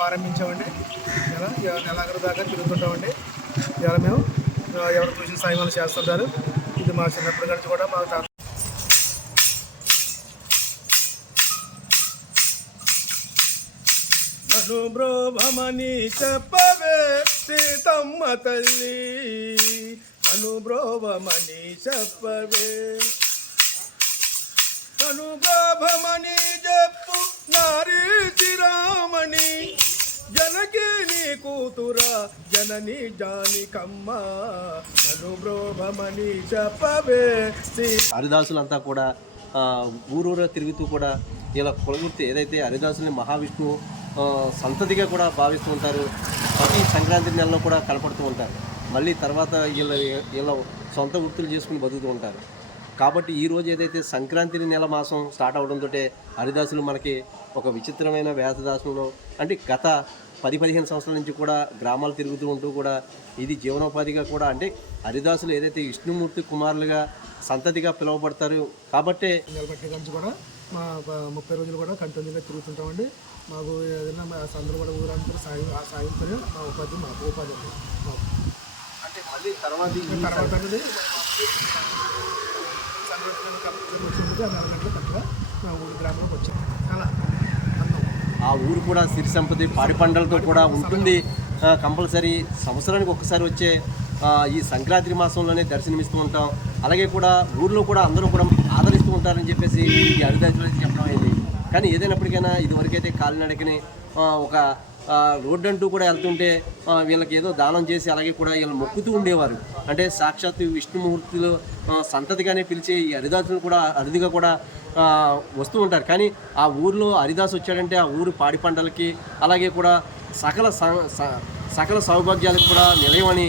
ప్రారంభించామండి. ఎలా? ఇలా నెలాఖరు దాకా తిరుగుతుంటామండి. ఇలా మేము ఎవరు ఎవరి కృషి సాయం వాళ్ళు చేస్తుంటారు. ఇది మా చిన్నప్పటి నుంచి కూడా మా నన్ను బ్రోభమని చెప్పవే సీతమ్మ తల్లి. అనుబ్రోభమని చెప్పవే. అనుభవమని చెప్పు నారీ శ్రీరామణి జనకి నీ కూతురా జనని జానికమ్మ. అనుభవమని చెప్పవే. శ్రీ హరిదాసులంతా కూడా ఊరూర ఊరూరా తిరుగుతూ కూడా ఇలా కులవృత్తి ఏదైతే హరిదాసుని మహావిష్ణువు సంతతిగా కూడా భావిస్తూ ఉంటారు. ప్రతి సంక్రాంతి నెలలో కూడా కనపడుతూ ఉంటారు. మళ్ళీ తర్వాత వీళ్ళ వీళ్ళ సొంత వృత్తులు చేసుకుని బతుకుతూ ఉంటారు. కాబట్టి ఈ రోజు ఏదైతే సంక్రాంతి నెల మాసం స్టార్ట్ అవడంతో హరిదాసులు మనకి ఒక విచిత్రమైన వేదదాసులు అంటే గత పది పదిహేను సంవత్సరాల నుంచి కూడా గ్రామాలు తిరుగుతూ ఉంటూ కూడా ఇది జీవనోపాధిగా కూడా అంటే హరిదాసులు ఏదైతే విష్ణుమూర్తి కుమారులుగా సంతతిగా పిలువబడతారు కాబట్టే నిలబెట్టే కూడా మా ముప్పై రోజులు కూడా కంటిన్యూగా తిరుగుతుంటామండి. మాకు ఏదైనా మా అందరూ కూడా ఊరందరూ సాయం ఆ సాయంతోనే మా ఉపాధి మాకు ఉపాధి అండి. మాకు అంటే మళ్ళీ తర్వాత తర్వాత అనేది వచ్చినప్పుడు ఆ గంటలు మా ఊరి గ్రామంలోకి వచ్చాం. అలా అన్నాం ఆ ఊరు కూడా సిరి సంపద పాడి పంటలతో కూడా ఉంటుంది. కంపల్సరీ సంవత్సరానికి ఒక్కసారి వచ్చే ఈ సంక్రాంతి మాసంలోనే దర్శనమిస్తూ ఉంటాం. అలాగే కూడా ఊర్లో కూడా అందరూ కూడా ఆదరిస్తూ ఉంటారని చెప్పేసి ఈ అరుదాచులు అయితే చెప్పడం అయింది కానీ ఏదైనప్పటికైనా ఇదివరకైతే కాలినడకని ఒక రోడ్డు అంటూ కూడా వెళ్తుంటే వీళ్ళకి ఏదో దానం చేసి అలాగే కూడా వీళ్ళు మొక్కుతూ ఉండేవారు. అంటే సాక్షాత్తు విష్ణుమూర్తులు సంతతిగానే పిలిచే ఈ హరిదాసులు కూడా అరుదుగా కూడా వస్తూ ఉంటారు. కానీ ఆ ఊర్లో హరిదాస్ వచ్చాడంటే ఆ ఊరు పాడి పంటలకి అలాగే కూడా సకల స- సకల సౌభాగ్యాలకు కూడా నిలయమని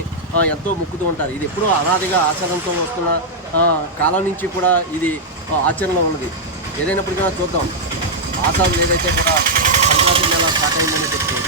ఎంతో మొక్కుతూ ఉంటారు. ఇది ఎప్పుడూ అనాదిగా ఆచరణతో వస్తున్న కాలం నుంచి కూడా ఇది ఆచరణలో ఉన్నది. ఏదైనప్పటికైనా చూద్దాం. ఆసాలు ఏదైతే కూడా సంక్రాంతి నెల స్టార్ట్ అయిందని చెప్తుంది